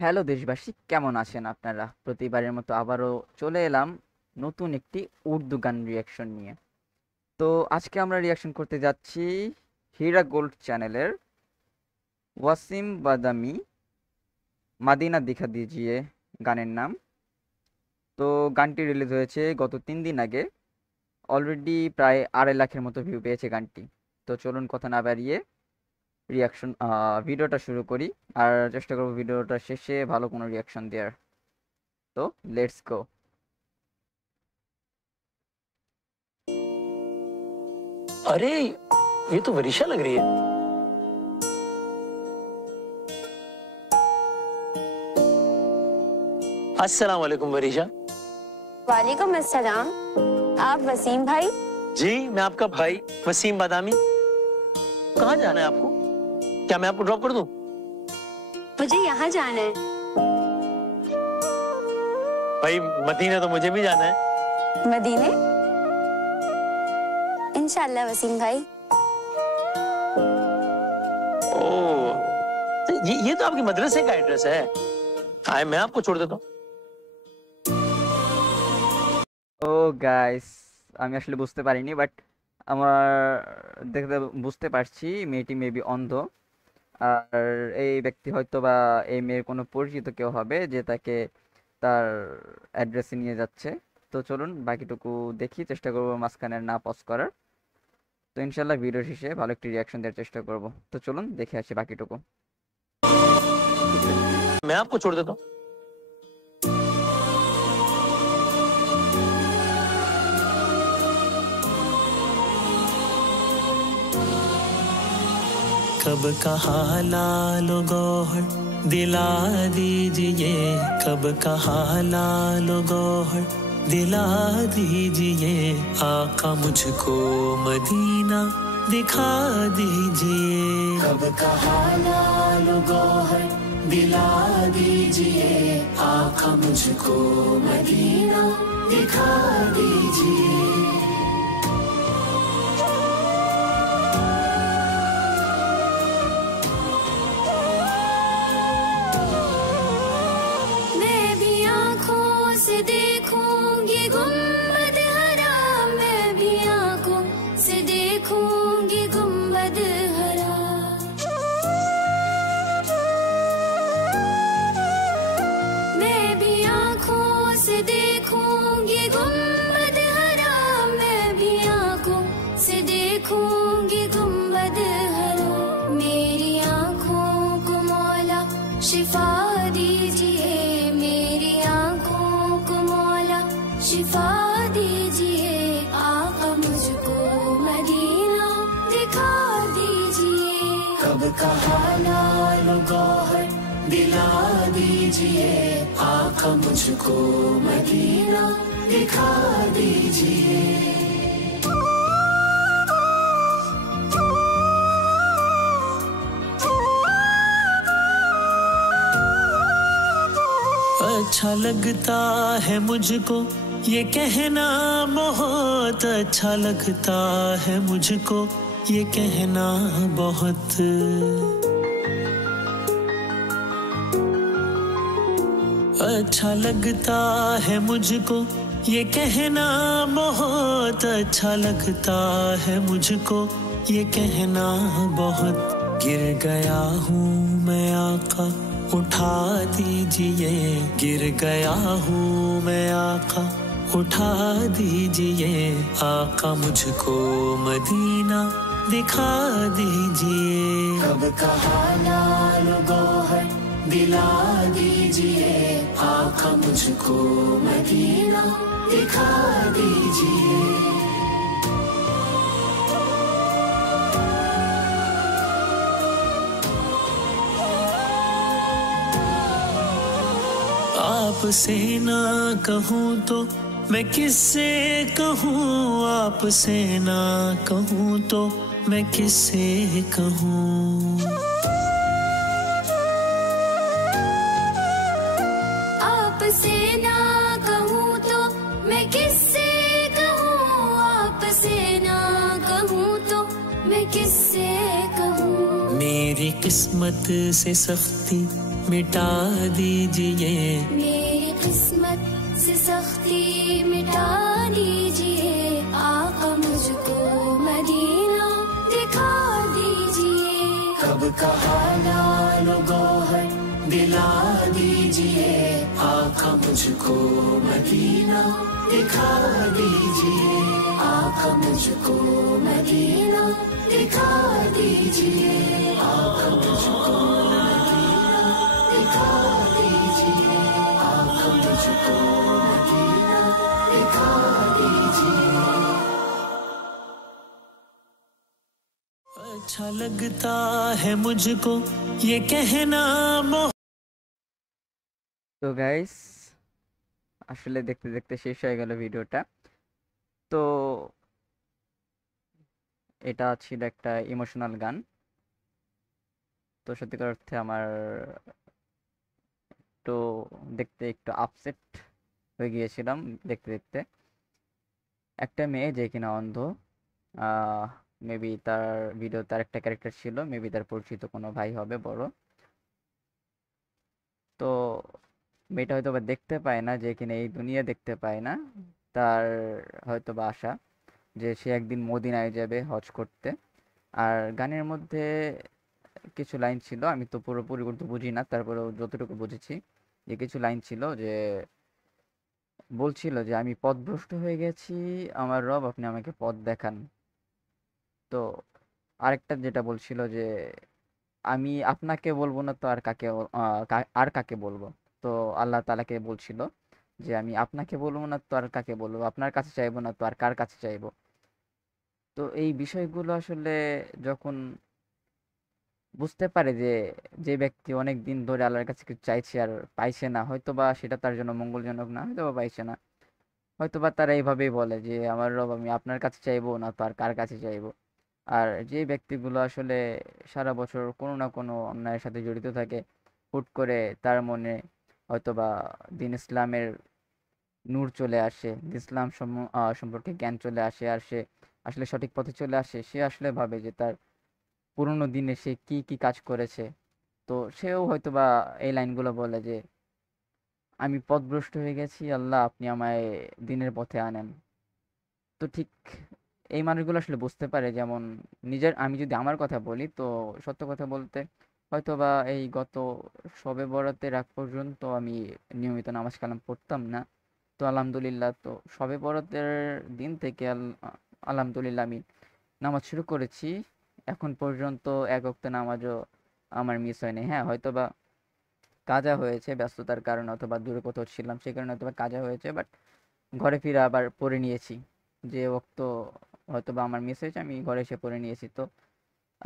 Hello দেশবাসী, কেমন আছেন আপনারা? প্রতিবারের মতো আবারও চলে এলাম নতুন একটি উর্দু গান রিয়াকশন নিয়ে। তো আজকে আমরা রিয়াকশন করতে যাচ্ছি হীরা গোল্ড চ্যানেলের ওয়াসিম বাদামি মাদিনা দিখা দিজিয়ে গানের নাম। তো গানটি রিলিজ হয়েছে গত 3 দিন আগে। অলরেডি প্রায় 2.5 লাখের মতো ভিউ পেয়েছে গানটি। তো চলুন কথা না বাড়িয়ে রিয়াকশন ভিডিওটা শুরু করি। আর চেষ্টা করবো ভিডিওটা শেষে ভালো কোনো রিয়াকশন দেওয়ার। তো লেটস গো। अरे ये तो वरीशा लग रही है। अस्सलाम वालेकुम वरीशा। वालेकुम अस्सलाम। आप वसीम भाई? जी मैं आपका भाई वसीम बादामी। कहाँ जाना है आपको? क्या मैं आपको ड्रॉप कर दूं? मुझे यहाँ जाना है। भाई मदीना तो मुझे भी जाना है। मदीने? इंशाल्लाह वसीम भाई। ओ ये तो आपके मदरसे का एड्रेस है। आए मैं आपको छोड़ देता हूँ। ও গাইস, আমি আসলে বুঝতে পারিনি, বাট আমার দেখতে বুঝতে পারছি মেয়েটি মেবি অন্ধ। আর এই ব্যক্তি হয়তো বা এই মেয়ের কোনো পরিচিত কেউ হবে যে তাকে তার অ্যাড্রেসে নিয়ে যাচ্ছে। তো চলুন বাকিটুকু দেখি, চেষ্টা করবো মাঝখানে না পজ করার। তো ইনশাল্লাহ ভিডিও শেষে ভালো একটি রিয়াকশন দেওয়ার চেষ্টা করব। তো চলুন দেখে আসি বাকিটুকু। मैं आपको छोड़ देता हूँ। कब कहा लालो गौहर दिला दीजिए, कब कहा लालो गौहर दिला दीजिए, आका मुझको मदीना दिखा दीजिए। कब कहा लालो गौहर दिला दीजिए, आका मुझको मदीना दिखा दीजिए। मैं भी आँखों से देखूंगी गुम्बद हरा, मैं भी आँखों से देखूंगी गुम्बद हरा। मैं भी आँखों से देखूंगी गुम्बद हरा, मैं भी आँखों से देखूंगी गुम्बद हरा। मेरी आँखों को मौला शिफा दीजिए, मेरी आँखों को मौला शिफा दीजिए, आका मुझको मदीना दिखा दीजिए। कब कहा लालो गौहर दिला दीजिए, आका मुझको मदीना दिखा दीजिए। अच्छा लगता है मुझको ये कहना, बहुत अच्छा लगता है मुझको ये कहना बहुत। अच्छा लगता है मुझको ये कहना, बहुत अच्छा लगता है मुझको ये कहना बहुत। गिर गया हूँ मैं आका उठा दीजिए, गिर गया हूँ मैं आका उठा दीजिए, आका मुझको मदीना दिखा दीजिए। कब कहा लालो गौहर दिला दीजिए, आका मुझको मदीना दिखा दीजिए। आपसे ना कहूँ तो मैं किससे कहूँ, आपसे ना कहूँ तो मैं किससे कहूँ। आपसे ना कहूँ तो मैं किससे कहूँ, आपसे ना कहूँ तो मैं किससे कहूँ। मेरी किस्मत से सख्ती मिटा दीजिए। मेरी किस्मत से सख्ती मिटा दीजिए, आका मुझको मदीना दिखा दीजिए। कब कहा लालो गौहर दिला दीजिए, आका मुझको मदीना दिखा दीजिए। आका मुझको मदीना दिखा दीजिए, आका मुझको मदीना दिखा दीजिए। आका मुझको मदीना दिखा दीजिए। अच्छा लगता है मुझको ये कहना তো গাইস, আসলে দেখতে দেখতে শেষ হয়ে গেল ভিডিওটা। তো এটা ছিল একটা ইমোশনাল গান। তো সত্যিকার অর্থে আমার একটু দেখতে একটু আপসেট হয়ে গিয়েছিলাম দেখতে দেখতে। একটা মেয়ে যে কিনা অন্ধ, মেবি তার ভিডিও তার একটা ক্যারেক্টার ছিল, মেবি তার পরিচিত কোনো ভাই হবে বড়। তো মেয়েটা হয়তো বা দেখতে পায় না, যে কিনা এই দুনিয়া দেখতে পায় না। তার হয়তো বা আশা যে সে একদিন মদিনায় যাবে হজ করতে। আর গানের মধ্যে কিছু লাইন ছিল, আমি তো পুরোপুরি উর্দু বুঝি না, তারপরেও যতটুকু বুঝেছি যে কিছু লাইন ছিল যে বলছিল যে আমি পথভ্রষ্ট হয়ে গেছি, আমার রব আপনি আমাকে পথ দেখান। তো আরেকটা যেটা বলছিল যে আমি আপনাকে বলবো না তো আর কাকে আর কাকে বলবো। তো আল্লাহ তাআলাকে বলছিল যে আমি আপনাকে বলবো না তো আর কাকে বলবো, আপনার কাছে চাইবো না তো আর কার কাছে চাইবো। তো এই বিষয়গুলো আসলে যখন বুঝতে পারে যে যে ব্যক্তি অনেক দিন ধরে আল্লাহর কাছে কিছু চাইছে আর পাইছে না, হয়তোবা সেটা তার জন্য মঙ্গলজনক না, হয়তোবা পাইছে না, হয়তোবা তারা এইভাবেই বলে যে আমার রব আমি আপনার কাছে চাইবো না তো আর কার কাছে চাইবো। আর যে ব্যক্তিগুলো আসলে সারা বছর কোনো না কোনো অন্যায়ের সাথে জড়িত থাকে, হুট করে তার মনে হয়তোবা দিন ইসলামের নূর চলে আসে, দিন ইসলাম সম্পর্কে জ্ঞান চলে আসে, আর সে আসলে সঠিক পথে চলে আসে। সে আসলে ভাবে যে তার পুরোনো দিনে সে কি কি কাজ করেছে। তো সেও হয়তোবা এই লাইনগুলো বলে যে আমি পথভ্রষ্ট হয়ে গেছি, আল্লাহ আপনি আমায় দিনের পথে আনেন। তো ঠিক এই মানুষগুলো আসলে বুঝতে পারে, যেমন নিজের আমি যদি আমার কথা বলি তো সত্য কথা বলতে হয়তোবা এই গত শবে বরাতের আগ পর্যন্ত আমি নিয়মিত নামাজ কালাম পড়তাম না। তো আলহামদুলিল্লাহ, তো শবে বরাতের দিন থেকে আলহামদুলিল্লাহ আমি নামাজ শুরু করেছি। এখন পর্যন্ত এক ওয়াক্ত নামাজও আমার মিস হয়নি। হ্যাঁ, হয়তোবা কাজা হয়েছে ব্যস্ততার কারণে, অথবা দূরে কোথাও ছিলাম সেই কারণে হয়তোবা কাজা হয়েছে, বাট ঘরে ফিরে আবার পড়ে নিয়েছি। যে ওক্ত হয়তোবা আমার মিস হয়েছে আমি ঘরে এসে পড়ে নিয়েছি। তো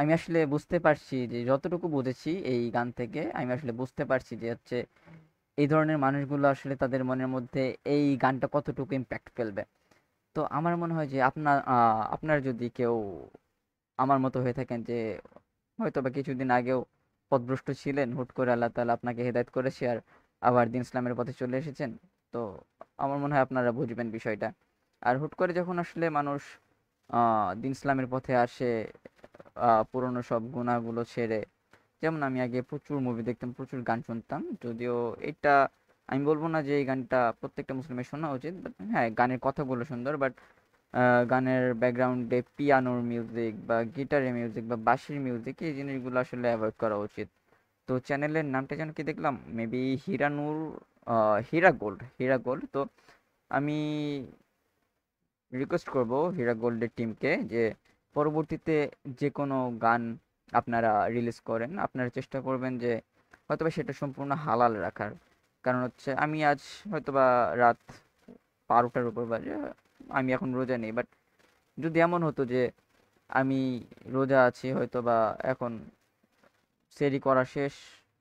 আমি আসলে বুঝতে পারছি যে যতটুকু বুঝেছি এই গান থেকে, আমি আসলে বুঝতে পারছি যে হচ্ছে এই ধরনের মানুষগুলো আসলে তাদের মনের মধ্যে এই গানটা কতটুকু ইম্প্যাক্ট ফেলবে। তো আমার মনে হয় যে আপনার যদি কেউ আমার মতো হয়ে থাকেন, যে হয়তোবা কিছুদিন আগেও পথভ্রষ্ট ছিলেন, হুট করে আল্লাহ তাআলা আপনাকে হেদায়েত করেছে আর আবার দিন ইসলামের পথে চলে এসেছেন, তো আমার মনে হয় আপনারা বুঝবেন বিষয়টা। আর হুট করে যখন আসলে মানুষ দিন ইসলামের পথে আসে, পুরনো সব গুনাহগুলো ছেড়ে, যেমন আমি আগে প্রচুর মুভি দেখতাম, প্রচুর গান শুনতাম, যদিও এটা আমি বলবো না যে এই গানটা প্রত্যেকটা মুসলিমের শোনা উচিত, বাট হ্যাঁ গানের কথাগুলো সুন্দর, বাট গানের ব্যাকগ্রাউন্ডে পিয়ানোর মিউজিক বা গিটারের মিউজিক বা বাঁশির মিউজিক এই জিনিসগুলো আসলে অ্যাভয়েড করা উচিত। তো চ্যানেলের নামটা যেন কি দেখলাম, মেবি হিরানুর, হীরা গোল্ড। তো আমি রিকোয়েস্ট করব হীরা গোল্ডের টিমকে যে পরবর্তীতে যে কোনো গান আপনারা রিলিজ করেন, আপনারা চেষ্টা করবেন যে হয়তোবা সেটা সম্পূর্ণ হালাল রাখার। কারণ হচ্ছে আমি আজ হয়তোবা রাত 12টার উপর বাজে, আমি এখন রোজা নেই, বাট যদি এমন হতো যে আমি রোজা আছি, হয়তোবা এখন সেহরি করা শেষ,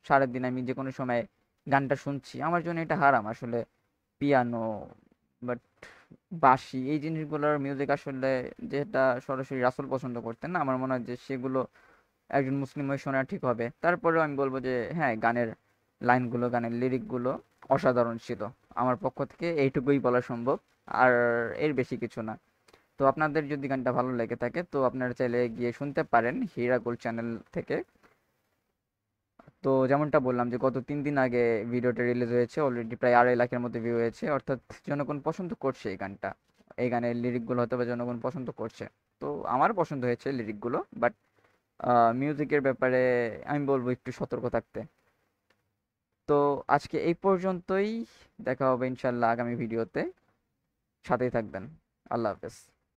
সারাদিন আমি যে কোনো সময় গানটা শুনছি, আমার জন্য এটা হারাম আসলে। পিয়ানো বাট বাঁশি এই জিনিসগুলোর মিউজিক আসলে যেটা সরাসরি রাসূল পছন্দ করতেন না, আমার মনে হয় যে সেগুলো একজন মুসলিম হয়ে শোনা ঠিক হবে। তারপরেও আমি বলবো যে হ্যাঁ গানের লাইনগুলো, গানের লিরিকগুলো অসাধারণ ছিল। আমার পক্ষ থেকে এইটুকুই বলা সম্ভব, আর এর বেশি কিছু না। তো আপনাদের যদি গানটা ভালো লেগে থাকে তো আপনারা চাইলে গিয়ে শুনতে পারেন হীরা গোল্ড চ্যানেল থেকে। তো তো যেমনটা বললাম যে গত 3 দিন আগে ভিডিওটা রিলিজ হয়েছে, অলরেডি প্রায় 2.5 লাখের মতো ভিউ হয়েছে, অর্থাৎ জনগণ পছন্দ করছে এই গানটা। এই গানের লিরিকগুলো হয়তো বা জনগণ পছন্দ করছে। তো আমার পছন্দ হয়েছে লিরিকগুলো, বাট মিউজিকের ব্যাপারে আমি বলবো একটু সতর্ক থাকতে। তো আজকে এই পর্যন্তই, দেখা হবে ইনশাল্লাহ আগামী ভিডিওতে, সাথেই থাকবেন। আল্লাহ হাফেজ।